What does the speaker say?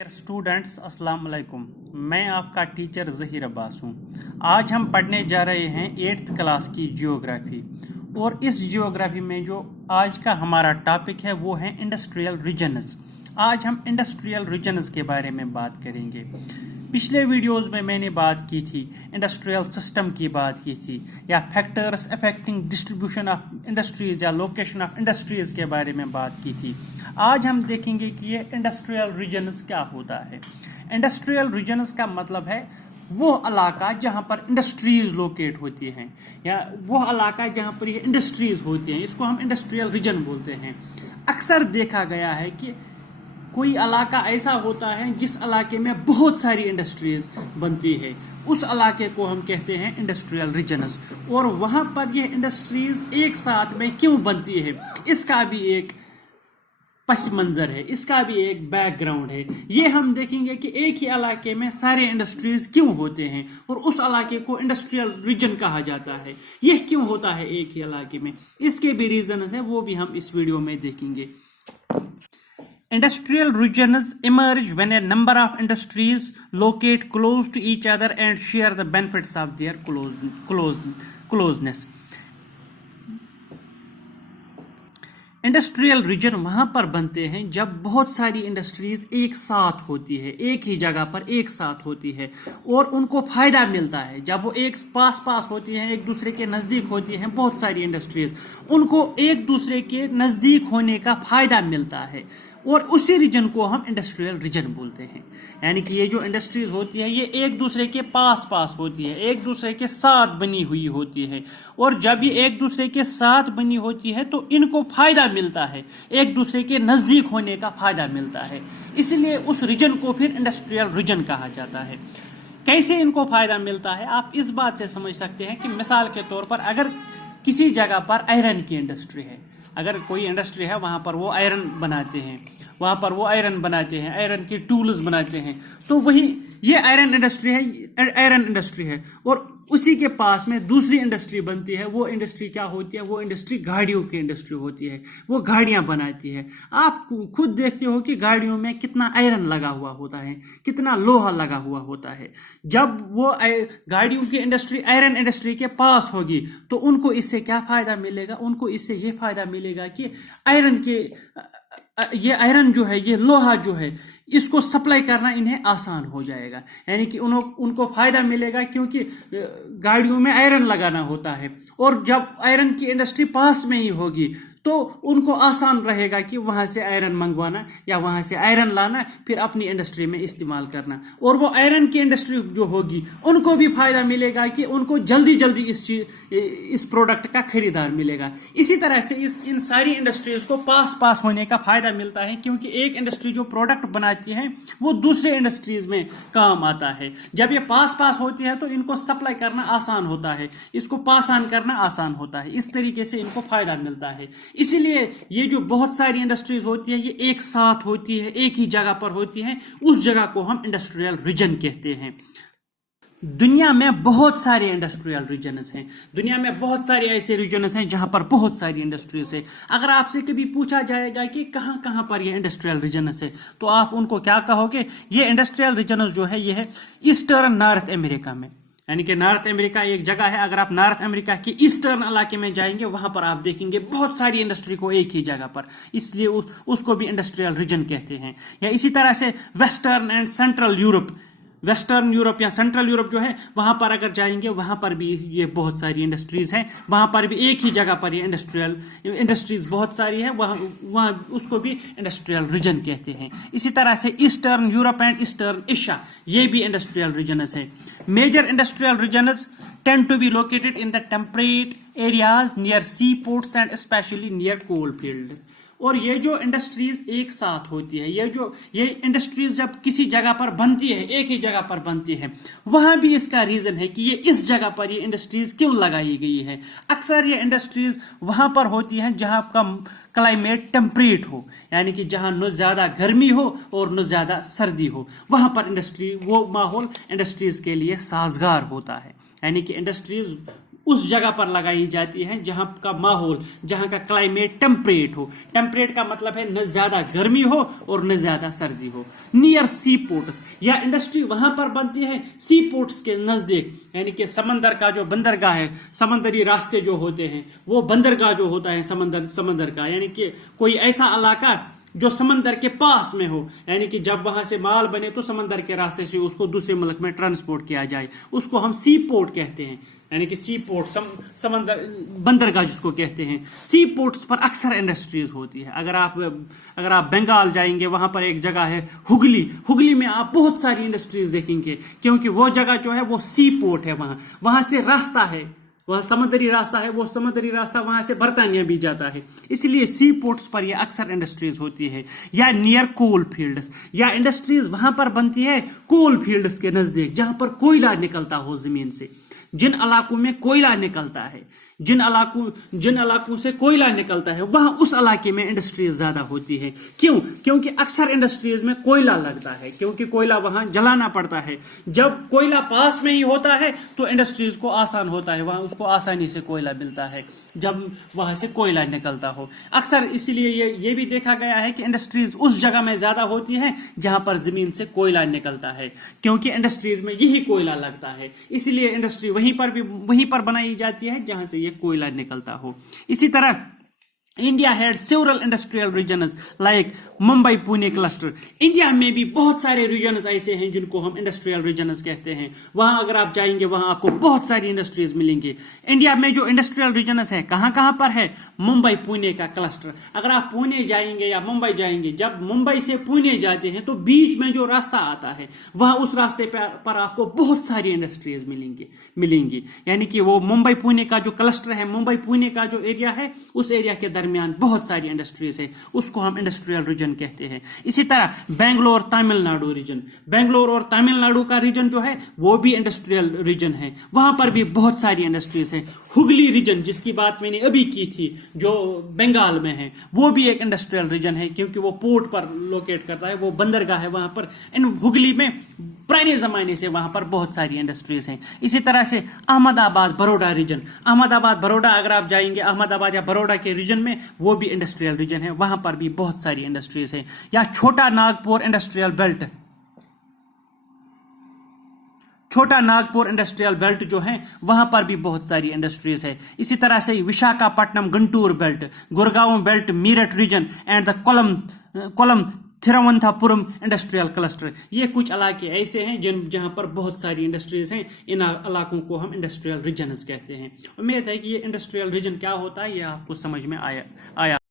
Students अस्सलाम वालेकुम। मैं आपका टीचर ज़हीर अब्बास हूँ। आज हम पढ़ने जा रहे हैं 8th क्लास की जियोग्राफी। और इस जियोग्राफी में जो आज का हमारा टॉपिक है वो है इंडस्ट्रियल रीजन्स। आज हम इंडस्ट्रियल रीजन्स के बारे में बात करेंगे। पिछले वीडियोस में मैंने बात की थी इंडस्ट्रियल सिस्टम की बात की थी, या factors affecting distribution of industries या लोकेशन ऑफ इंडस्ट्रीज के बारे में बात की थी। आज हम देखेंगे कि ये इंडस्ट्रियल रीजन्स क्या होता है। इंडस्ट्रियल रीजन्स का मतलब है वो इलाका जहाँ पर इंडस्ट्रीज लोकेट होती हैं, या वो इलाका जहाँ पर ये इंडस्ट्रीज होती हैं, इसको हम इंडस्ट्रियल रीजन बोलते हैं। अक्सर देखा गया है कि कोई इलाका ऐसा होता है जिस इलाके में बहुत सारी इंडस्ट्रीज बनती है, उस इलाके को हम कहते हैं इंडस्ट्रियल रीजन्स। और वहाँ पर ये इंडस्ट्रीज एक साथ में क्यों बनती है, इसका भी एक पस मंजर है, इसका भी एक बैकग्राउंड है। ये हम देखेंगे कि एक ही इलाके में सारे इंडस्ट्रीज क्यों होते हैं और उस इलाके को इंडस्ट्रियल रीजन कहा जाता है। यह क्यों होता है एक ही इलाके में, इसके भी रीजन्स हैं, वो भी हम इस वीडियो में देखेंगे। Industrial regions emerge when a number of industries locate close to each other and share the benefits of their closeness. Industrial region वहाँ पर बनते हैं जब बहुत सारी इंडस्ट्रीज एक साथ होती है, एक ही जगह पर एक साथ होती है और उनको फ़ायदा मिलता है। जब वो एक पास होती हैं, एक दूसरे के नज़दीक होती हैं बहुत सारी इंडस्ट्रीज, उनको एक दूसरे के नज़दीक होने का फ़ायदा मिलता है और उसी रीजन को हम इंडस्ट्रियल रीजन बोलते हैं। यानी कि ये जो इंडस्ट्रीज होती है ये एक दूसरे के पास होती है, एक दूसरे के साथ बनी हुई होती है, और जब ये एक दूसरे के साथ बनी होती है तो इनको फ़ायदा मिलता है, एक दूसरे के नज़दीक होने का फ़ायदा मिलता है, इसलिए उस रीजन को फिर इंडस्ट्रियल रीजन कहा जाता है। कैसे इनको फ़ायदा मिलता है आप इस बात से समझ सकते हैं कि मिसाल के तौर पर अगर किसी जगह पर आयरन की इंडस्ट्री है, अगर कोई इंडस्ट्री है वहाँ पर वो आयरन बनाते हैं, आयरन के टूल्स बनाते हैं, तो वही ये आयरन इंडस्ट्री है और उसी के पास में दूसरी इंडस्ट्री बनती है। वो इंडस्ट्री क्या होती है, वो इंडस्ट्री गाड़ियों की इंडस्ट्री होती है, वो गाड़ियाँ बनाती है। आप खुद देखते हो कि गाड़ियों में कितना आयरन लगा हुआ होता है, कितना लोहा लगा हुआ होता है। जब वो गाड़ियों की इंडस्ट्री आयरन इंडस्ट्री के पास होगी तो उनको इससे क्या फ़ायदा मिलेगा, उनको इससे ये फ़ायदा मिलेगा कि ये आयरन जो है, ये लोहा जो है, इसको सप्लाई करना इन्हें आसान हो जाएगा। यानी कि उनको फ़ायदा मिलेगा क्योंकि गाड़ियों में आयरन लगाना होता है और जब आयरन की इंडस्ट्री पास में ही होगी तो उनको आसान रहेगा कि वहाँ से आयरन मंगवाना या वहाँ से आयरन लाना, फिर अपनी इंडस्ट्री में इस्तेमाल करना। और वो आयरन की इंडस्ट्री जो होगी उनको भी फ़ायदा मिलेगा कि उनको जल्दी इस प्रोडक्ट का खरीदार मिलेगा। इसी तरह से इन सारी इंडस्ट्रीज़ को पास होने का फ़ायदा मिलता है क्योंकि एक इंडस्ट्री जो प्रोडक्ट बनाती है वो दूसरे इंडस्ट्रीज़ में काम आता है। जब ये पास होती है तो इनको सप्लाई करना आसान होता है, इसको पास ऑन करना आसान होता है, इस तरीके से इनको फ़ायदा मिलता है। इसीलिए ये जो बहुत सारी इंडस्ट्रीज होती है ये एक साथ होती है, एक ही जगह पर होती हैं, उस जगह को हम इंडस्ट्रियल रीजन कहते हैं। दुनिया में बहुत सारे इंडस्ट्रियल रीजन्स हैं, दुनिया में बहुत सारे ऐसे रीजन्स हैं जहां पर बहुत सारी इंडस्ट्रीज है। अगर आपसे कभी पूछा जाएगा कि कहां पर ये इंडस्ट्रियल रीजन्स है तो आप उनको क्या कहोगे? ये इंडस्ट्रियल रीजन्स जो है ये है ईस्टर्न नॉर्थ अमेरिका में। यानी कि नॉर्थ अमेरिका एक जगह है, अगर आप नॉर्थ अमेरिका की ईस्टर्न इलाके में जाएंगे वहां पर आप देखेंगे बहुत सारी इंडस्ट्री को एक ही जगह पर, इसलिए उसको भी इंडस्ट्रियल रीजन कहते हैं। या इसी तरह से western and central Europe, western Europe या सेंट्रल यूरोप जो है वहाँ पर अगर जाएंगे वहाँ पर भी ये बहुत सारी इंडस्ट्रीज़ हैं, वहाँ पर भी एक ही जगह पर ये इंडस्ट्रीज़ बहुत सारी है, वहाँ उसको भी इंडस्ट्रियल रीजन कहते हैं। इसी तरह से eastern Europe and eastern Asia ये भी इंडस्ट्रियल रीजन्स है। Major industrial regions tend to be located in the temperate areas near seaports and especially near coal fields। और ये जो इंडस्ट्रीज एक साथ होती है, ये इंडस्ट्रीज जब किसी जगह पर बनती है, एक ही जगह पर बनती है, वहाँ भी इसका रीज़न है कि ये इस जगह पर ये इंडस्ट्रीज क्यों लगाई गई है। अक्सर ये इंडस्ट्रीज वहाँ पर होती हैं जहाँ का क्लाइमेट टेम्परेट हो, यानी कि जहाँ न ज़्यादा गर्मी हो और न ज़्यादा सर्दी हो, वहाँ पर वो माहौल इंडस्ट्रीज के लिए साजगार होता है। यानी कि इंडस्ट्रीज उस जगह पर लगाई जाती है जहां का माहौल, जहां का क्लाइमेट टेम्परेट हो। टेम्परेट का मतलब है न ज्यादा गर्मी हो और न ज्यादा सर्दी हो। नियर सी पोर्ट्स, या इंडस्ट्री वहां पर बनती है सी पोर्ट्स के नजदीक, यानी कि समंदर का जो बंदरगाह है, समंदरी रास्ते जो होते हैं, वो बंदरगाह जो होता है समंदर का, यानी कि कोई ऐसा इलाका जो समंदर के पास में हो, यानी कि जब वहां से माल बने तो समंदर के रास्ते से उसको दूसरे मुल्क में ट्रांसपोर्ट किया जाए, उसको हम सी पोर्ट कहते हैं। यानी कि सी पोर्ट, समंदर बंदरगाह जिसको कहते हैं। सी पोर्ट्स पर अक्सर इंडस्ट्रीज होती है। अगर आप बंगाल जाएंगे, वहां पर एक जगह है हुगली में आप बहुत सारी इंडस्ट्रीज देखेंगे, क्योंकि वो जगह जो है वो सी पोर्ट है। वहां से रास्ता है, वह समुद्री रास्ता है, वो समुद्री रास्ता वहां से बर्तानिया भी जाता है, इसलिए सी पोर्ट्स पर ये अक्सर इंडस्ट्रीज होती है। या नियर कोल फील्ड्स, या इंडस्ट्रीज वहां पर बनती है कोल फील्ड्स के नजदीक, जहां पर कोयला निकलता हो जमीन से। जिन इलाकों में कोयला निकलता है, जिन इलाकों से कोयला निकलता है, वहां उस इलाके में इंडस्ट्रीज ज्यादा होती है। क्यों? क्योंकि अक्सर इंडस्ट्रीज में कोयला लगता है, क्योंकि कोयला वहां जलाना पड़ता है। जब कोयला पास में ही होता है तो इंडस्ट्रीज को आसान होता है, वहां उसको आसानी से कोयला मिलता है जब वहां से कोयला निकलता हो। अक्सर इसलिए ये भी देखा गया है कि इंडस्ट्रीज उस जगह में ज्यादा होती हैं जहां पर जमीन से कोयला निकलता है, क्योंकि इंडस्ट्रीज में यही कोयला लगता है, इसलिए इंडस्ट्री वहीं पर बनाई जाती है जहां से कोयला निकलता हो। इसी तरह India had several industrial regions like Mumbai Pune cluster. India में भी बहुत सारे रीजन्स ऐसे हैं जिनको हम इंडस्ट्रियल रीजन्स कहते हैं। वहां अगर आप जाएंगे वहां आपको बहुत सारी इंडस्ट्रीज मिलेंगी। इंडिया में जो इंडस्ट्रियल रीजन्स है कहां पर है? मुंबई पुणे का क्लस्टर। अगर आप पुणे जाएंगे या मुंबई जाएंगे, जब मुंबई से पुणे जाते हैं तो बीच में जो रास्ता आता है, वहां उस रास्ते पर आपको बहुत सारी इंडस्ट्रीज मिलेंगी। यानी कि वो मुंबई पुणे का जो क्लस्टर है, मुंबई पुणे का जो एरिया है, उस एरिया के दरमियान बहुत सारी इंडस्ट्रीज है, उसको हम इंडस्ट्रियल रीजन कहते हैं। इसी तरह बेंगलोर तमिलनाडु रीजन, बेंगलोर और तमिलनाडु का रीजन जो है वो भी इंडस्ट्रियल रीजन है, वहां पर भी बहुत सारी इंडस्ट्रीज है। हुगली रीजन जिसकी बात मैंने अभी की थी, जो बंगाल में है, वो भी एक इंडस्ट्रियल रीजन है, क्योंकि वो पोर्ट पर लोकेट करता है, वो बंदरगाह है वहां पर। इन हुगली में पुराने जमाने से वहां पर बहुत सारी इंडस्ट्रीज हैं। इसी तरह से अहमदाबाद बड़ौदा रीजन, अहमदाबाद बड़ौदा अगर आप जाएंगे, अहमदाबाद या बड़ौदा के रीजन में, वो भी इंडस्ट्रियल रीजन है, वहां पर भी बहुत सारी इंडस्ट्रीज हैं। या छोटा नागपुर इंडस्ट्रियल बेल्ट, छोटा नागपुर इंडस्ट्रियल बेल्ट जो है वहां पर भी बहुत सारी इंडस्ट्रीज है। इसी तरह से Visakhapatnam Guntur belt, Gurgaon belt, Meerut region and the Kollam Thiruvananthapuram industrial cluster, ये कुछ इलाके ऐसे हैं जहां पर बहुत सारी इंडस्ट्रीज हैं। इन इलाकों को हम इंडस्ट्रियल रीजन्स कहते हैं। उम्मीद है कि ये इंडस्ट्रियल रीजन क्या होता है ये आपको समझ में आया।